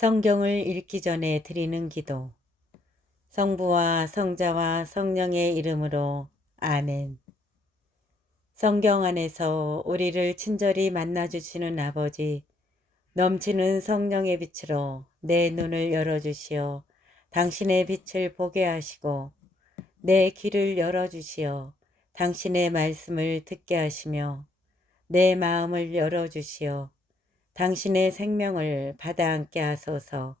성경을 읽기 전에 드리는 기도. 성부와 성자와 성령의 이름으로 아멘. 성경 안에서 우리를 친절히 만나주시는 아버지, 넘치는 성령의 빛으로 내 눈을 열어주시어 당신의 빛을 보게 하시고, 내 귀를 열어주시어 당신의 말씀을 듣게 하시며, 내 마음을 열어주시어 당신의 생명을 받아 안게 하소서.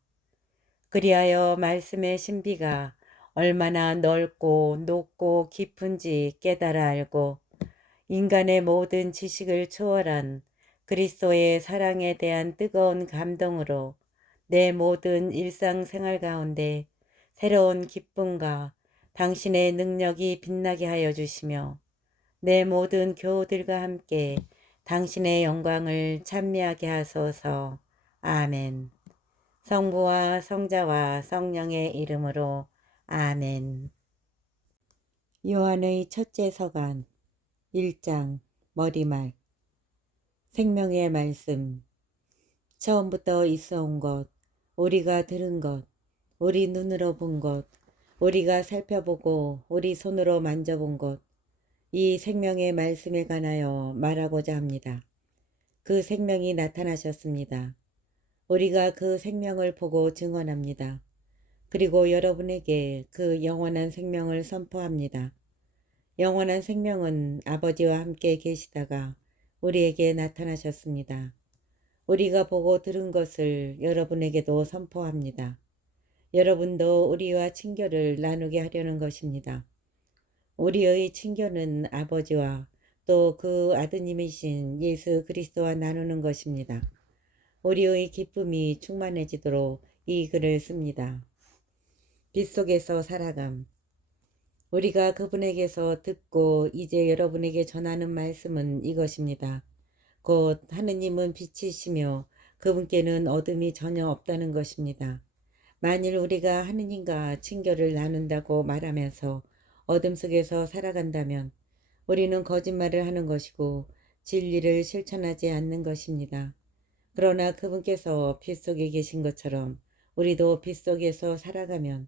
그리하여 말씀의 신비가 얼마나 넓고 높고 깊은지 깨달아 알고 인간의 모든 지식을 초월한 그리스도의 사랑에 대한 뜨거운 감동으로 내 모든 일상생활 가운데 새로운 기쁨과 당신의 능력이 빛나게 하여 주시며 내 모든 교우들과 함께 당신의 영광을 찬미하게 하소서. 아멘. 성부와 성자와 성령의 이름으로 아멘. 요한의 첫째 서간 1장 머리말. 생명의 말씀. 처음부터 있어 온 것, 우리가 들은 것, 우리 눈으로 본 것, 우리가 살펴보고 우리 손으로 만져본 것, 이 생명의 말씀에 관하여 말하고자 합니다. 그 생명이 나타나셨습니다. 우리가 그 생명을 보고 증언합니다. 그리고 여러분에게 그 영원한 생명을 선포합니다. 영원한 생명은 아버지와 함께 계시다가 우리에게 나타나셨습니다. 우리가 보고 들은 것을 여러분에게도 선포합니다. 여러분도 우리와 친교를 나누게 하려는 것입니다. 우리의 친교는 아버지와 또 그 아드님이신 예수 그리스도와 나누는 것입니다. 우리의 기쁨이 충만해지도록 이 글을 씁니다. 빛 속에서 살아감. 우리가 그분에게서 듣고 이제 여러분에게 전하는 말씀은 이것입니다. 곧 하느님은 빛이시며 그분께는 어둠이 전혀 없다는 것입니다. 만일 우리가 하느님과 친교를 나눈다고 말하면서 어둠 속에서 살아간다면 우리는 거짓말을 하는 것이고 진리를 실천하지 않는 것입니다. 그러나 그분께서 빛 속에 계신 것처럼 우리도 빛 속에서 살아가면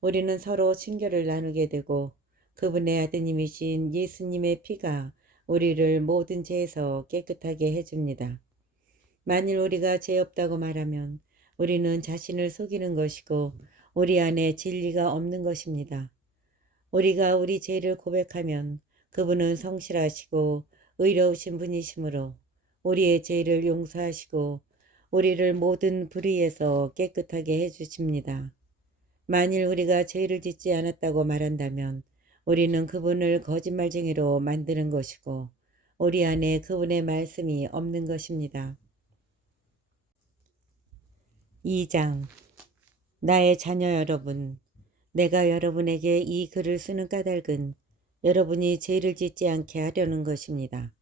우리는 서로 친교를 나누게 되고 그분의 아드님이신 예수님의 피가 우리를 모든 죄에서 깨끗하게 해줍니다. 만일 우리가 죄 없다고 말하면 우리는 자신을 속이는 것이고 우리 안에 진리가 없는 것입니다. 우리가 우리 죄를 고백하면 그분은 성실하시고 의로우신 분이시므로 우리의 죄를 용서하시고 우리를 모든 불의에서 깨끗하게 해주십니다. 만일 우리가 죄를 짓지 않았다고 말한다면 우리는 그분을 거짓말쟁이로 만드는 것이고 우리 안에 그분의 말씀이 없는 것입니다. 2장. 나의 자녀 여러분, 내가 여러분에게 이 글을 쓰는 까닭은 여러분이 죄를 짓지 않게 하려는 것입니다.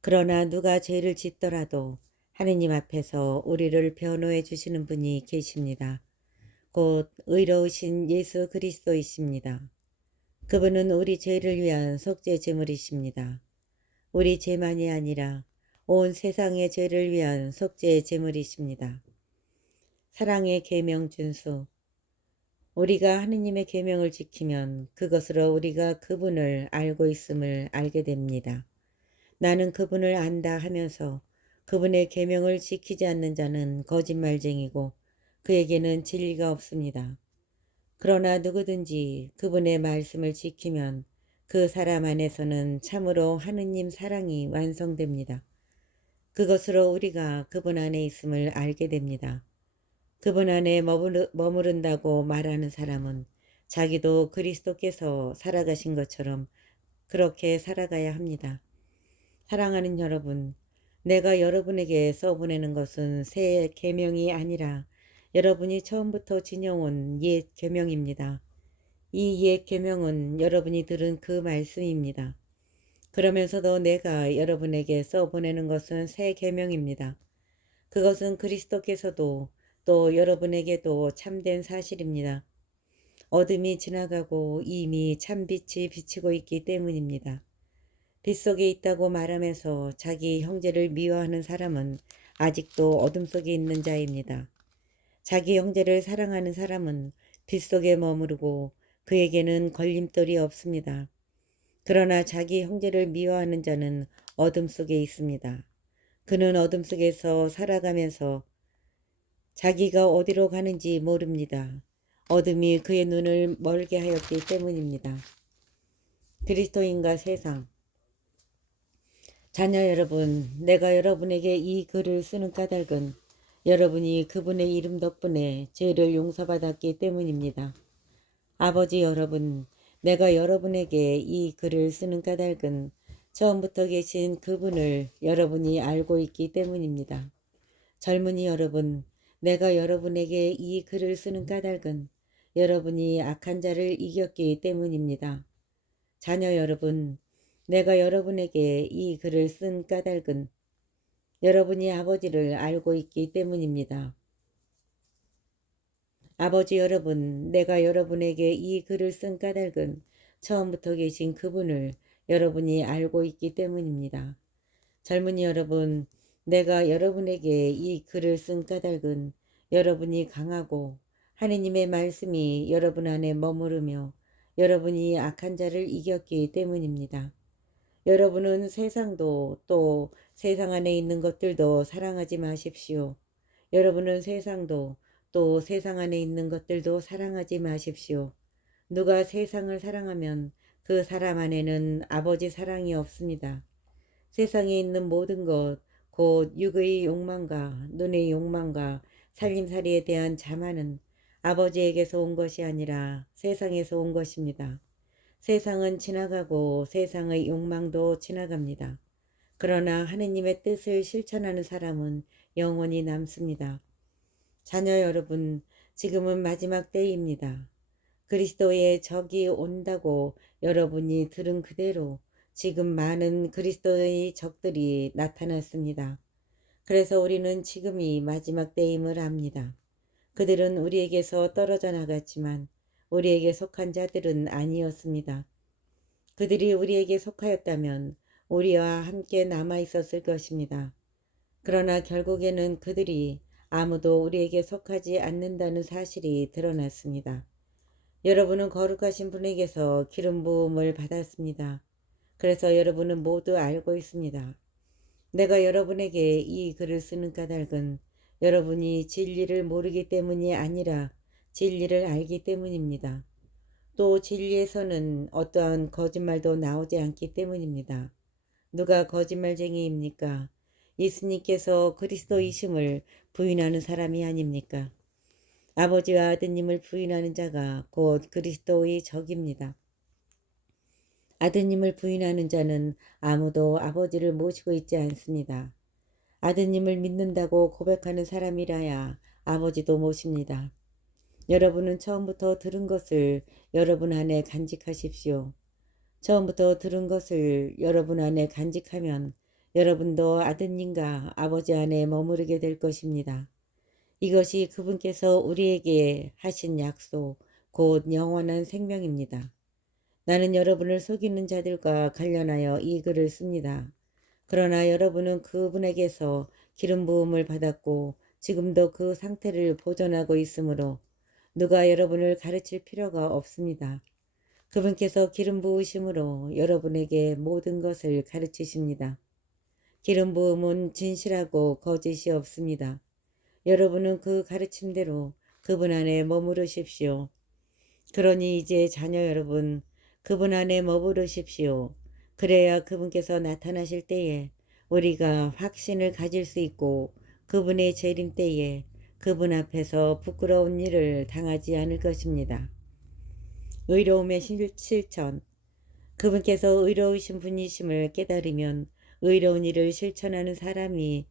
그러나 누가 죄를 짓더라도 하느님 앞에서 우리를 변호해 주시는 분이 계십니다. 곧 의로우신 예수 그리스도이십니다. 그분은 우리 죄를 위한 속죄 제물이십니다. 우리 죄만이 아니라 온 세상의 죄를 위한 속죄 제물이십니다. 사랑의 계명 준수. 우리가 하느님의 계명을 지키면 그것으로 우리가 그분을 알고 있음을 알게 됩니다. 나는 그분을 안다 하면서 그분의 계명을 지키지 않는 자는 거짓말쟁이고 그에게는 진리가 없습니다. 그러나 누구든지 그분의 말씀을 지키면 그 사람 안에서는 참으로 하느님 사랑이 완성됩니다. 그것으로 우리가 그분 안에 있음을 알게 됩니다. 그분 안에 머무른다고 말하는 사람은 자기도 그리스도께서 살아가신 것처럼 그렇게 살아가야 합니다. 사랑하는 여러분, 내가 여러분에게 써보내는 것은 새 계명이 아니라 여러분이 처음부터 지녀온 옛 계명입니다. 이 옛 계명은 여러분이 들은 그 말씀입니다. 그러면서도 내가 여러분에게 써보내는 것은 새 계명입니다. 그것은 그리스도께서도 또 여러분에게도 참된 사실입니다. 어둠이 지나가고 이미 참빛이 비치고 있기 때문입니다. 빛 속에 있다고 말하면서 자기 형제를 미워하는 사람은 아직도 어둠 속에 있는 자입니다. 자기 형제를 사랑하는 사람은 빛 속에 머무르고 그에게는 걸림돌이 없습니다. 그러나 자기 형제를 미워하는 자는 어둠 속에 있습니다. 그는 어둠 속에서 살아가면서 자기가 어디로 가는지 모릅니다. 어둠이 그의 눈을 멀게 하였기 때문입니다. 그리스도인과 세상. 자녀 여러분, 내가 여러분에게 이 글을 쓰는 까닭은 여러분이 그분의 이름 덕분에 죄를 용서받았기 때문입니다. 아버지 여러분, 내가 여러분에게 이 글을 쓰는 까닭은 처음부터 계신 그분을 여러분이 알고 있기 때문입니다. 젊은이 여러분, 내가 여러분에게 이 글을 쓰는 까닭은 여러분이 악한 자를 이겼기 때문입니다. 자녀 여러분, 내가 여러분에게 이 글을 쓴 까닭은 여러분이 아버지를 알고 있기 때문입니다. 아버지 여러분, 내가 여러분에게 이 글을 쓴 까닭은 처음부터 계신 그분을 여러분이 알고 있기 때문입니다. 젊은이 여러분, 내가 여러분에게 이 글을 쓴 까닭은 여러분이 강하고 하느님의 말씀이 여러분 안에 머무르며 여러분이 악한 자를 이겼기 때문입니다. 여러분은 세상도 또 세상 안에 있는 것들도 사랑하지 마십시오. 여러분은 세상도 또 세상 안에 있는 것들도 사랑하지 마십시오. 누가 세상을 사랑하면 그 사람 안에는 아버지 사랑이 없습니다. 세상에 있는 모든 것, 곧 육의 욕망과 눈의 욕망과 살림살이에 대한 자만은 아버지에게서 온 것이 아니라 세상에서 온 것입니다. 세상은 지나가고 세상의 욕망도 지나갑니다. 그러나 하느님의 뜻을 실천하는 사람은 영원히 남습니다. 자녀 여러분, 지금은 마지막 때입니다. 그리스도의 적이 온다고 여러분이 들은 그대로 지금 많은 그리스도의 적들이 나타났습니다. 그래서 우리는 지금이 마지막 때임을 압니다. 그들은 우리에게서 떨어져 나갔지만 우리에게 속한 자들은 아니었습니다. 그들이 우리에게 속하였다면 우리와 함께 남아 있었을 것입니다. 그러나 결국에는 그들이 아무도 우리에게 속하지 않는다는 사실이 드러났습니다. 여러분은 거룩하신 분에게서 기름 부음을 받았습니다. 그래서 여러분은 모두 알고 있습니다. 내가 여러분에게 이 글을 쓰는 까닭은 여러분이 진리를 모르기 때문이 아니라 진리를 알기 때문입니다. 또 진리에서는 어떠한 거짓말도 나오지 않기 때문입니다. 누가 거짓말쟁이입니까? 예수님께서 그리스도이심을 부인하는 사람이 아닙니까? 아버지와 아드님을 부인하는 자가 곧 그리스도의 적입니다. 아드님을 부인하는 자는 아무도 아버지를 모시고 있지 않습니다. 아드님을 믿는다고 고백하는 사람이라야 아버지도 모십니다. 여러분은 처음부터 들은 것을 여러분 안에 간직하십시오. 처음부터 들은 것을 여러분 안에 간직하면 여러분도 아드님과 아버지 안에 머무르게 될 것입니다. 이것이 그분께서 우리에게 하신 약속, 곧 영원한 생명입니다. 나는 여러분을 속이는 자들과 관련하여 이 글을 씁니다. 그러나 여러분은 그분에게서 기름 부음을 받았고 지금도 그 상태를 보존하고 있으므로 누가 여러분을 가르칠 필요가 없습니다. 그분께서 기름 부으심으로 여러분에게 모든 것을 가르치십니다. 기름 부음은 진실하고 거짓이 없습니다. 여러분은 그 가르침대로 그분 안에 머무르십시오. 그러니 이제 자녀 여러분, 그분 안에 머무르십시오. 그래야 그분께서 나타나실 때에 우리가 확신을 가질 수 있고 그분의 재림 때에 그분 앞에서 부끄러운 일을 당하지 않을 것입니다. 의로움의 실천. 그분께서 의로우신 분이심을 깨달으면 의로운 일을 실천하는 사람이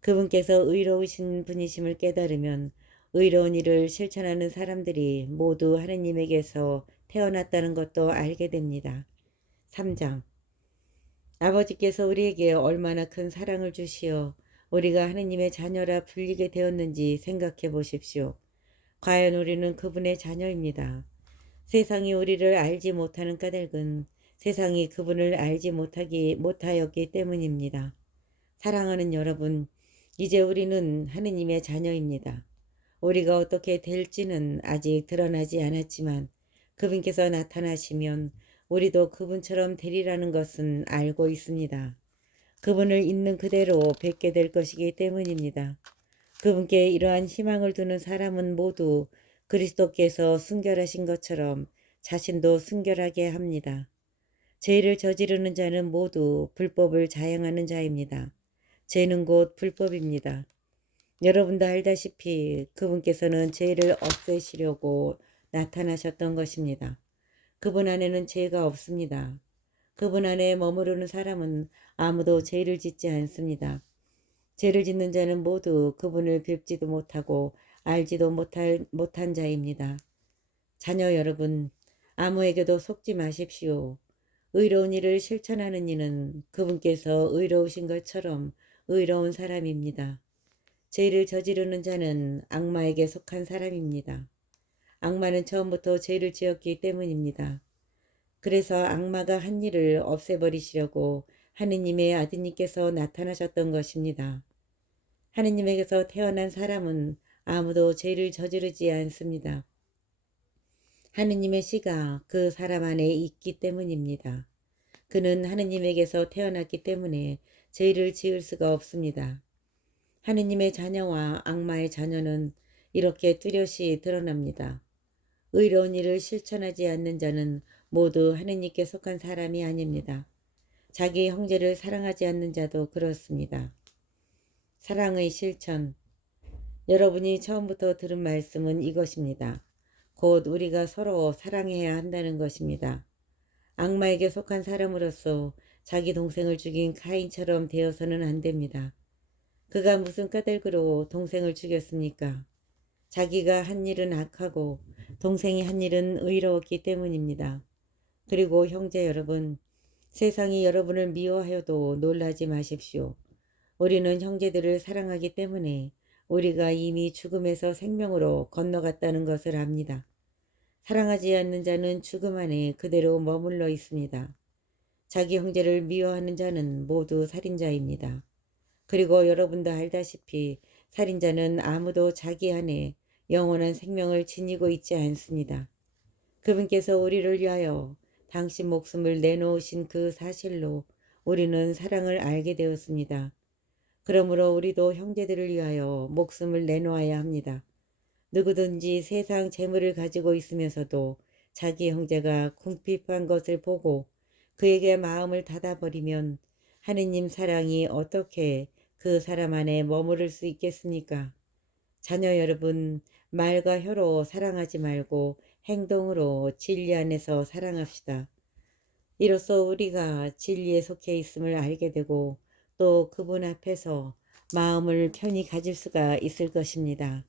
그분께서 의로우신 분이심을 깨달으면 의로운 일을 실천하는 사람들이 모두 하느님에게서 태어났다는 것도 알게 됩니다. 3장. 아버지께서 우리에게 얼마나 큰 사랑을 주시어 우리가 하느님의 자녀라 불리게 되었는지 생각해 보십시오. 과연 우리는 그분의 자녀입니다. 세상이 우리를 알지 못하는 까닭은 세상이 그분을 알지 못하였기 때문입니다. 사랑하는 여러분, 이제 우리는 하느님의 자녀입니다. 우리가 어떻게 될지는 아직 드러나지 않았지만 그분께서 나타나시면 우리도 그분처럼 되리라는 것은 알고 있습니다. 그분을 있는 그대로 뵙게 될 것이기 때문입니다. 그분께 이러한 희망을 두는 사람은 모두 그리스도께서 순결하신 것처럼 자신도 순결하게 합니다. 죄를 저지르는 자는 모두 불법을 자행하는 자입니다. 죄는 곧 불법입니다. 여러분도 알다시피 그분께서는 죄를 없애시려고 나타나셨던 것입니다. 그분 안에는 죄가 없습니다. 그분 안에 머무르는 사람은 아무도 죄를 짓지 않습니다. 죄를 짓는 자는 모두 그분을 뵙지도 못하고 알지도 못한 자입니다. 자녀 여러분, 아무에게도 속지 마십시오. 의로운 일을 실천하는 이는 그분께서 의로우신 것처럼 의로운 사람입니다. 죄를 저지르는 자는 악마에게 속한 사람입니다. 악마는 처음부터 죄를 지었기 때문입니다. 그래서 악마가 한 일을 없애버리시려고 하느님의 아드님께서 나타나셨던 것입니다. 하느님에게서 태어난 사람은 아무도 죄를 저지르지 않습니다. 하느님의 씨가 그 사람 안에 있기 때문입니다. 그는 하느님에게서 태어났기 때문에 죄를 지을 수가 없습니다. 하느님의 자녀와 악마의 자녀는 이렇게 뚜렷이 드러납니다. 의로운 일을 실천하지 않는 자는 모두 하느님께 속한 사람이 아닙니다. 자기 형제를 사랑하지 않는 자도 그렇습니다. 사랑의 실천. 여러분이 처음부터 들은 말씀은 이것입니다. 곧 우리가 서로 사랑해야 한다는 것입니다. 악마에게 속한 사람으로서 자기 동생을 죽인 카인처럼 되어서는 안 됩니다. 그가 무슨 까닭으로 동생을 죽였습니까? 자기가 한 일은 악하고 동생이 한 일은 의로웠기 때문입니다. 그리고 형제 여러분, 세상이 여러분을 미워하여도 놀라지 마십시오. 우리는 형제들을 사랑하기 때문에 우리가 이미 죽음에서 생명으로 건너갔다는 것을 압니다. 사랑하지 않는 자는 죽음 안에 그대로 머물러 있습니다. 자기 형제를 미워하는 자는 모두 살인자입니다. 그리고 여러분도 알다시피 살인자는 아무도 자기 안에 영원한 생명을 지니고 있지 않습니다. 그분께서 우리를 위하여 당신 목숨을 내놓으신 그 사실로 우리는 사랑을 알게 되었습니다. 그러므로 우리도 형제들을 위하여 목숨을 내놓아야 합니다. 누구든지 세상 재물을 가지고 있으면서도 자기 형제가 궁핍한 것을 보고 그에게 마음을 닫아버리면 하느님 사랑이 어떻게 그 사람 안에 머무를 수 있겠습니까? 자녀 여러분, 말과 혀로 사랑하지 말고 행동으로 진리 안에서 사랑합시다. 이로써 우리가 진리에 속해 있음을 알게 되고 또 그분 앞에서 마음을 편히 가질 수가 있을 것입니다.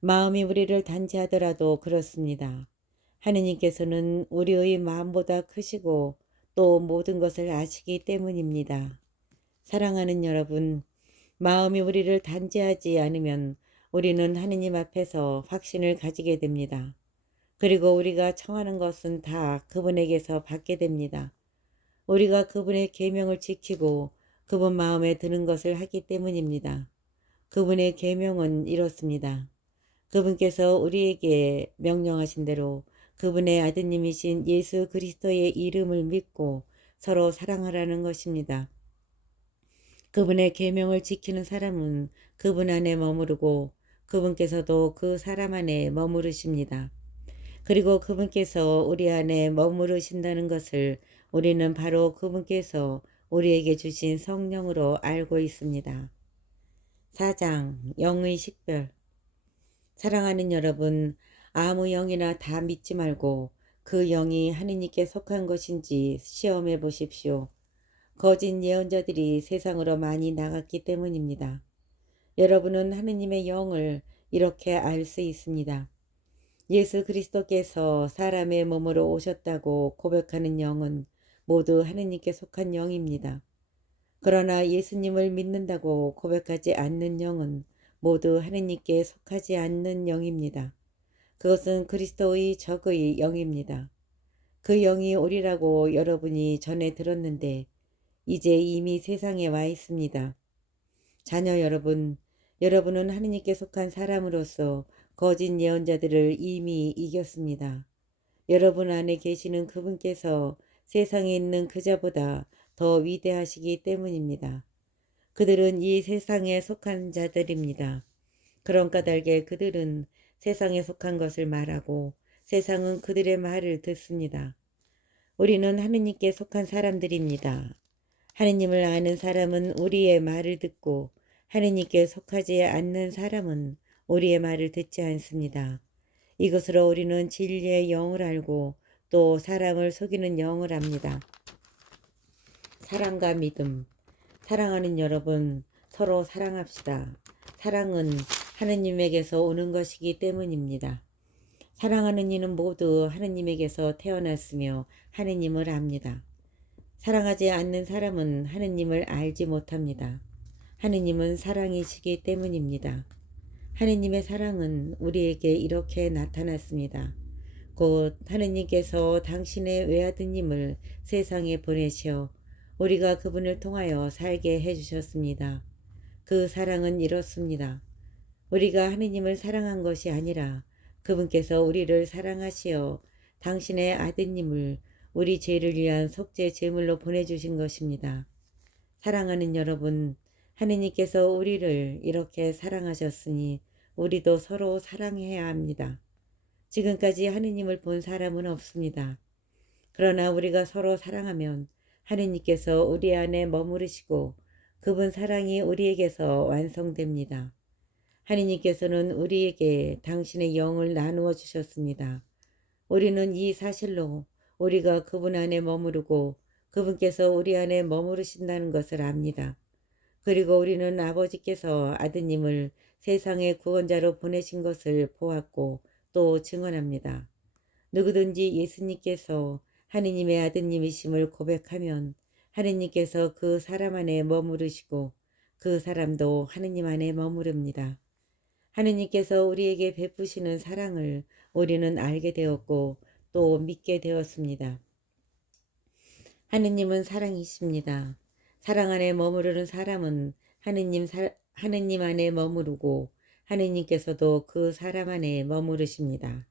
마음이 우리를 단죄하더라도 그렇습니다. 하느님께서는 우리의 마음보다 크시고 또 모든 것을 아시기 때문입니다. 사랑하는 여러분, 마음이 우리를 단죄하지 않으면 우리는 하느님 앞에서 확신을 가지게 됩니다. 그리고 우리가 청하는 것은 다 그분에게서 받게 됩니다. 우리가 그분의 계명을 지키고 그분 마음에 드는 것을 하기 때문입니다. 그분의 계명은 이렇습니다. 그분께서 우리에게 명령하신 대로 그분의 아드님이신 예수 그리스도의 이름을 믿고 서로 사랑하라는 것입니다. 그분의 계명을 지키는 사람은 그분 안에 머무르고 그분께서도 그 사람 안에 머무르십니다. 그리고 그분께서 우리 안에 머무르신다는 것을 우리는 바로 그분께서 우리에게 주신 성령으로 알고 있습니다. 4장 영의 식별. 사랑하는 여러분, 아무 영이나 다 믿지 말고 그 영이 하느님께 속한 것인지 시험해 보십시오. 거짓 예언자들이 세상으로 많이 나갔기 때문입니다. 여러분은 하느님의 영을 이렇게 알 수 있습니다. 예수 그리스도께서 사람의 몸으로 오셨다고 고백하는 영은 모두 하느님께 속한 영입니다. 그러나 예수님을 믿는다고 고백하지 않는 영은 모두 하느님께 속하지 않는 영입니다. 그것은 그리스도의 적의 영입니다. 그 영이 오리라고 여러분이 전에 들었는데 이제 이미 세상에 와 있습니다. 자녀 여러분, 여러분은 하느님께 속한 사람으로서 거짓 예언자들을 이미 이겼습니다. 여러분 안에 계시는 그분께서 세상에 있는 그자보다 더 위대하시기 때문입니다. 그들은 이 세상에 속한 자들입니다. 그런 까닭에 그들은 세상에 속한 것을 말하고 세상은 그들의 말을 듣습니다. 우리는 하느님께 속한 사람들입니다. 하느님을 아는 사람은 우리의 말을 듣고 하느님께 속하지 않는 사람은 우리의 말을 듣지 않습니다. 이것으로 우리는 진리의 영을 알고 또 사람을 속이는 영을 압니다. 사랑과 믿음. 사랑하는 여러분, 서로 사랑합시다. 사랑은 하느님에게서 오는 것이기 때문입니다. 사랑하는 이는 모두 하느님에게서 태어났으며 하느님을 압니다. 사랑하지 않는 사람은 하느님을 알지 못합니다. 하느님은 사랑이시기 때문입니다. 하느님의 사랑은 우리에게 이렇게 나타났습니다. 곧 하느님께서 당신의 외아드님을 세상에 보내시어 우리가 그분을 통하여 살게 해주셨습니다. 그 사랑은 이렇습니다. 우리가 하느님을 사랑한 것이 아니라 그분께서 우리를 사랑하시어 당신의 아드님을 우리 죄를 위한 속죄 제물로 보내주신 것입니다. 사랑하는 여러분, 하느님께서 우리를 이렇게 사랑하셨으니 우리도 서로 사랑해야 합니다. 지금까지 하느님을 본 사람은 없습니다. 그러나 우리가 서로 사랑하면 하느님께서 우리 안에 머무르시고 그분 사랑이 우리에게서 완성됩니다. 하느님께서는 우리에게 당신의 영을 나누어 주셨습니다. 우리는 이 사실로 우리가 그분 안에 머무르고 그분께서 우리 안에 머무르신다는 것을 압니다. 그리고 우리는 아버지께서 아드님을 세상의 구원자로 보내신 것을 보았고 또 증언합니다. 누구든지 예수님께서 하느님의 아드님이심을 고백하면 하느님께서 그 사람 안에 머무르시고 그 사람도 하느님 안에 머무릅니다. 하느님께서 우리에게 베푸시는 사랑을 우리는 알게 되었고 또 믿게 되었습니다. 하느님은 사랑이십니다. 사랑 안에 머무르는 사람은 하느님 안에 머무르고 하느님께서도 그 사람 안에 머무르십니다.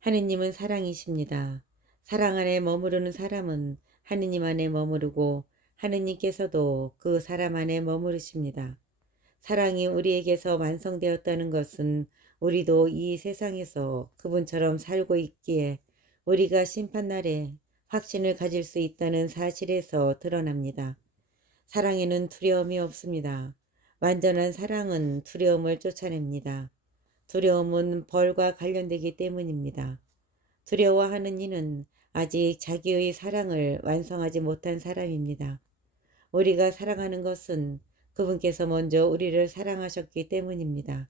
하느님은 사랑이십니다. 사랑 안에 머무르는 사람은 하느님 안에 머무르고 하느님께서도 그 사람 안에 머무르십니다. 사랑이 우리에게서 완성되었다는 것은 우리도 이 세상에서 그분처럼 살고 있기에 우리가 심판날에 확신을 가질 수 있다는 사실에서 드러납니다. 사랑에는 두려움이 없습니다. 완전한 사랑은 두려움을 쫓아냅니다. 두려움은 벌과 관련되기 때문입니다. 두려워하는 이는 아직 자기의 사랑을 완성하지 못한 사람입니다. 우리가 사랑하는 것은 그분께서 먼저 우리를 사랑하셨기 때문입니다.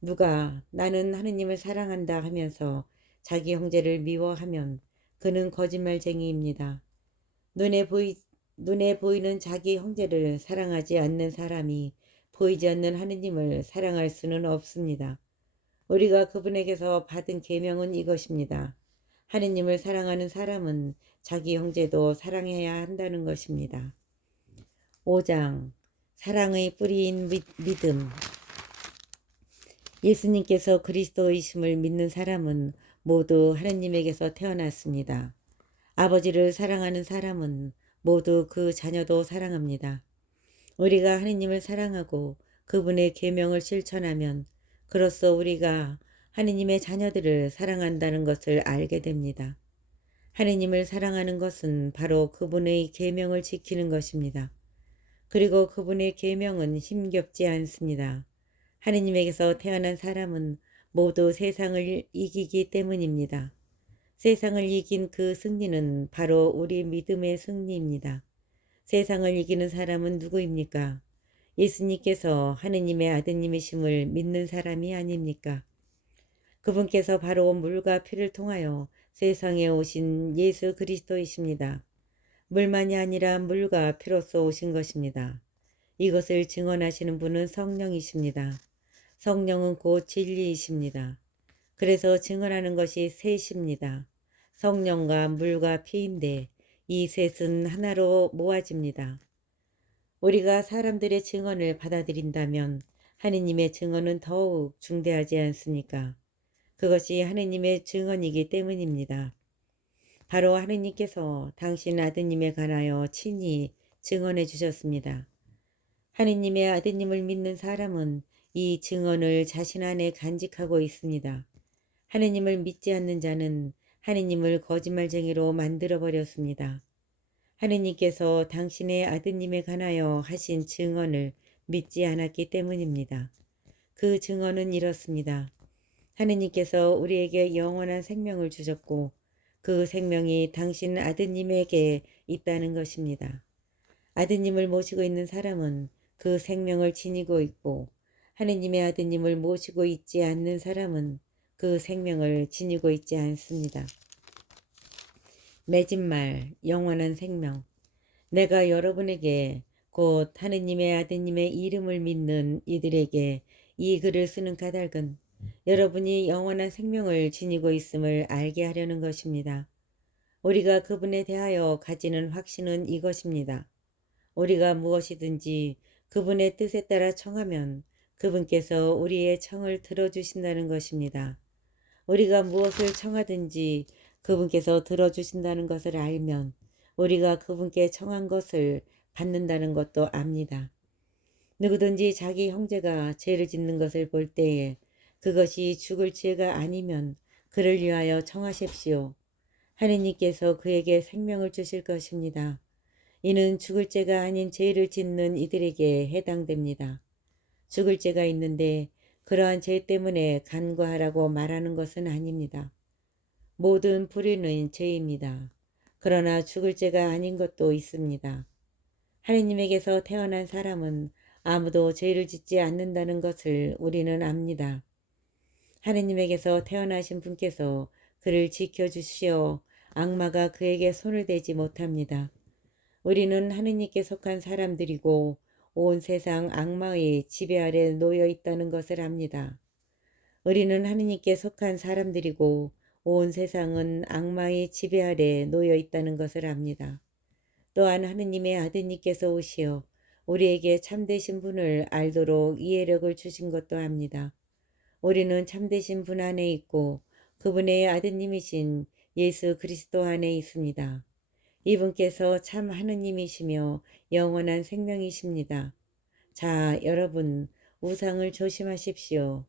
누가 나는 하느님을 사랑한다 하면서 자기 형제를 미워하면 그는 거짓말쟁이입니다. 눈에 보이는 자기 형제를 사랑하지 않는 사람이 보이지 않는 하느님을 사랑할 수는 없습니다. 우리가 그분에게서 받은 계명은 이것입니다. 하느님을 사랑하는 사람은 자기 형제도 사랑해야 한다는 것입니다. 5장 사랑의 뿌리인 믿음. 예수님께서 그리스도이심을 믿는 사람은 모두 하느님에게서 태어났습니다. 아버지를 사랑하는 사람은 모두 그 자녀도 사랑합니다. 우리가 하느님을 사랑하고 그분의 계명을 실천하면 그로써 우리가 하느님의 자녀들을 사랑한다는 것을 알게 됩니다. 하느님을 사랑하는 것은 바로 그분의 계명을 지키는 것입니다. 그리고 그분의 계명은 힘겹지 않습니다. 하느님에게서 태어난 사람은 모두 세상을 이기기 때문입니다. 세상을 이긴 그 승리는 바로 우리 믿음의 승리입니다. 세상을 이기는 사람은 누구입니까? 예수님께서 하느님의 아드님이심을 믿는 사람이 아닙니까? 그분께서 바로 물과 피를 통하여 세상에 오신 예수 그리스도이십니다. 물만이 아니라 물과 피로써 오신 것입니다. 이것을 증언하시는 분은 성령이십니다. 성령은 곧 진리이십니다. 그래서 증언하는 것이 셋입니다. 성령과 물과 피인데 이 셋은 하나로 모아집니다. 우리가 사람들의 증언을 받아들인다면 하느님의 증언은 더욱 중대하지 않습니까? 그것이 하느님의 증언이기 때문입니다. 바로 하느님께서 당신 아드님에 관하여 친히 증언해 주셨습니다. 하느님의 아드님을 믿는 사람은 이 증언을 자신 안에 간직하고 있습니다. 하느님을 믿지 않는 자는 하느님을 거짓말쟁이로 만들어 버렸습니다. 하느님께서 당신의 아드님에 관하여 하신 증언을 믿지 않았기 때문입니다. 그 증언은 이렇습니다. 하느님께서 우리에게 영원한 생명을 주셨고 그 생명이 당신 아드님에게 있다는 것입니다. 아드님을 모시고 있는 사람은 그 생명을 지니고 있고 하느님의 아드님을 모시고 있지 않는 사람은 그 생명을 지니고 있지 않습니다. 맺은 말, 영원한 생명. 내가 여러분에게 곧 하느님의 아드님의 이름을 믿는 이들에게 이 글을 쓰는 까닭은 여러분이 영원한 생명을 지니고 있음을 알게 하려는 것입니다. 우리가 그분에 대하여 가지는 확신은 이것입니다. 우리가 무엇이든지 그분의 뜻에 따라 청하면 그분께서 우리의 청을 들어주신다는 것입니다. 우리가 무엇을 청하든지 그분께서 들어주신다는 것을 알면 우리가 그분께 청한 것을 받는다는 것도 압니다. 누구든지 자기 형제가 죄를 짓는 것을 볼 때에 그것이 죽을 죄가 아니면 그를 위하여 청하십시오. 하느님께서 그에게 생명을 주실 것입니다. 이는 죽을 죄가 아닌 죄를 짓는 이들에게 해당됩니다. 죽을 죄가 있는데 그러한 죄 때문에 간과하라고 말하는 것은 아닙니다. 모든 불의는 죄입니다. 그러나 죽을 죄가 아닌 것도 있습니다. 하느님에게서 태어난 사람은 아무도 죄를 짓지 않는다는 것을 우리는 압니다. 하느님에게서 태어나신 분께서 그를 지켜주시어 악마가 그에게 손을 대지 못합니다. 우리는 하느님께 속한 사람들이고 온 세상 악마의 지배 아래 놓여 있다는 것을 압니다. 우리는 하느님께 속한 사람들이고 온 세상은 악마의 지배 아래 놓여 있다는 것을 압니다. 또한 하느님의 아드님께서 오시어 우리에게 참되신 분을 알도록 이해력을 주신 것도 압니다. 우리는 참되신 분 안에 있고 그분의 아드님이신 예수 그리스도 안에 있습니다. 이분께서 참 하느님이시며 영원한 생명이십니다. 자, 여러분, 우상을 조심하십시오.